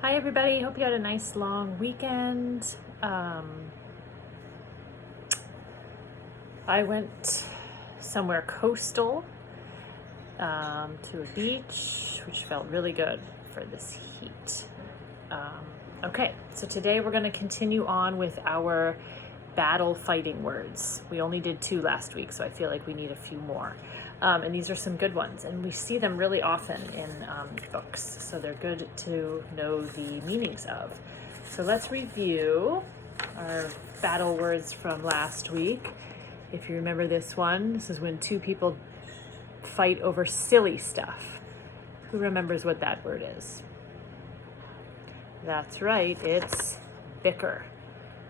Hi everybody, hope you had a nice long weekend. I went somewhere coastal to a beach, which felt really good for this heat. Okay, so today we're going to continue on with our battle fighting words. We only did 2 last week, so I feel like we need a few more. And these are some good ones, and we see them really often in books, so they're good to know the meanings of. So let's review our battle words from last week. If you remember this one, this is when 2 people fight over silly stuff. Who remembers what that word is? That's right, it's bicker.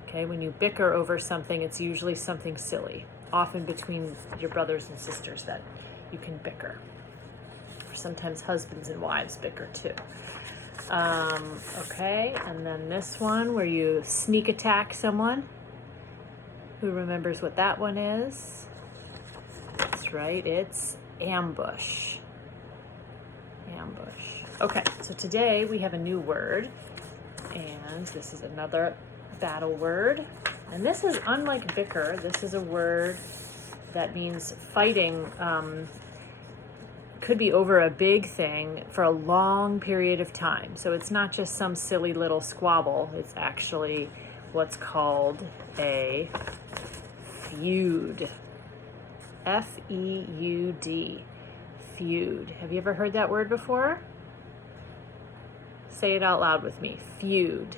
Okay, when you bicker over something, it's usually something silly. Often between your brothers and sisters that you can bicker. Or sometimes husbands and wives bicker too. Okay, and then this one where you sneak attack someone. Who remembers what that one is? That's right, it's ambush. Ambush. Okay, so today we have a new word, and this is another battle word. And this is unlike bicker. This is a word that means fighting could be over a big thing for a long period of time. So it's not just some silly little squabble. It's actually what's called a feud. F-E-U-D. Feud. Have you ever heard that word before? Say it out loud with me. Feud.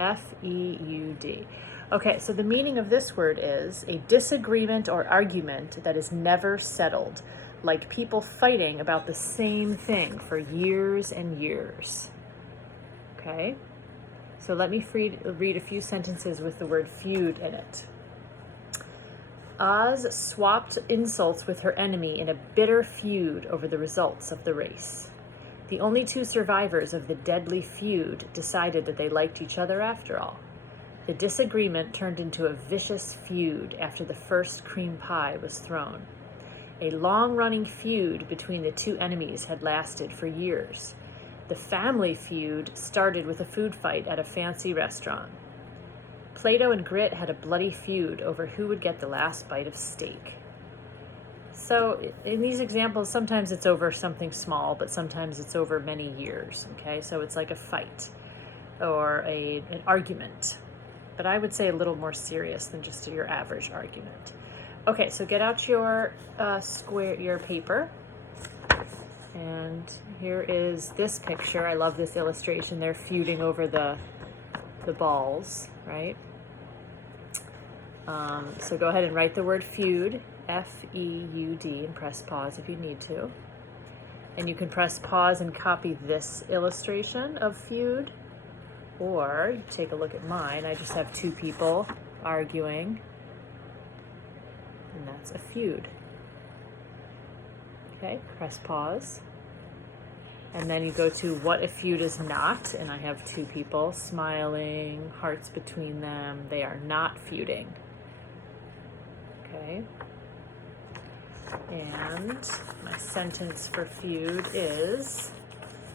F-E-U-D. Okay, so the meaning of this word is a disagreement or argument that is never settled, like people fighting about the same thing for years and years. Okay, so let me read a few sentences with the word feud in it. Oz swapped insults with her enemy in a bitter feud over the results of the race. The only 2 survivors of the deadly feud decided that they liked each other after all. The disagreement turned into a vicious feud after the first cream pie was thrown. A long-running feud between the 2 enemies had lasted for years. The family feud started with a food fight at a fancy restaurant. Plato and Grit had a bloody feud over who would get the last bite of steak. So in these examples, sometimes it's over something small, but sometimes it's over many years, okay? So it's like a fight or an argument, but I would say a little more serious than just your average argument. Okay, so get out your your paper, and here is this picture. I love this illustration. They're feuding over the balls, right? So go ahead and write the word feud, F-E-U-D, and press pause if you need to. And you can press pause and copy this illustration of feud, or take a look at mine. I just have 2 people arguing, and that's a feud. Okay, press pause. And then you go to what a feud is not, and I have 2 people smiling, hearts between them. They are not feuding. Okay. And my sentence for feud is,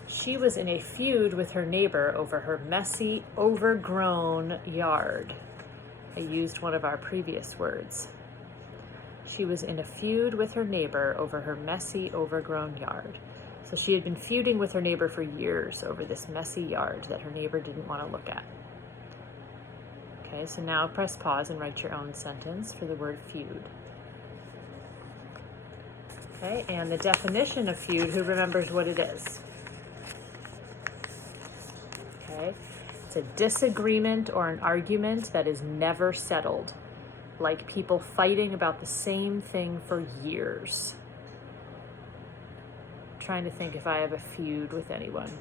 she was in a feud with her neighbor over her messy, overgrown yard. I used one of our previous words. She was in a feud with her neighbor over her messy, overgrown yard. So she had been feuding with her neighbor for years over this messy yard that her neighbor didn't want to look at. Okay, so now press pause and write your own sentence for the word feud. Okay, and the definition of feud, who remembers what it is? Okay, it's a disagreement or an argument that is never settled, like people fighting about the same thing for years. I'm trying to think if I have a feud with anyone.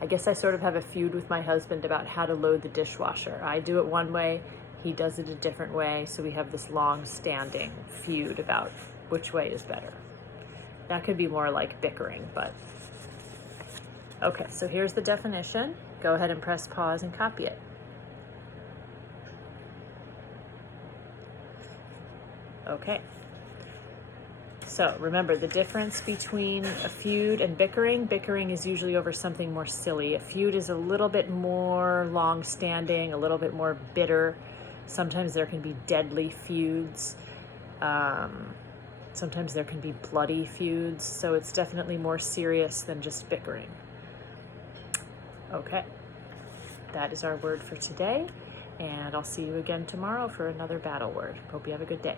I guess I sort of have a feud with my husband about how to load the dishwasher. I do it one way, he does it a different way, so we have this long-standing feud about which way is better. That could be more like bickering, but okay, so here's the definition. Go ahead and press pause and copy it. Okay. So remember the difference between a feud and bickering. Bickering is usually over something more silly. A feud is a little bit more long-standing, a little bit more bitter. Sometimes there can be deadly feuds. Sometimes there can be bloody feuds. So it's definitely more serious than just bickering. Okay, that is our word for today. And I'll see you again tomorrow for another battle word. Hope you have a good day.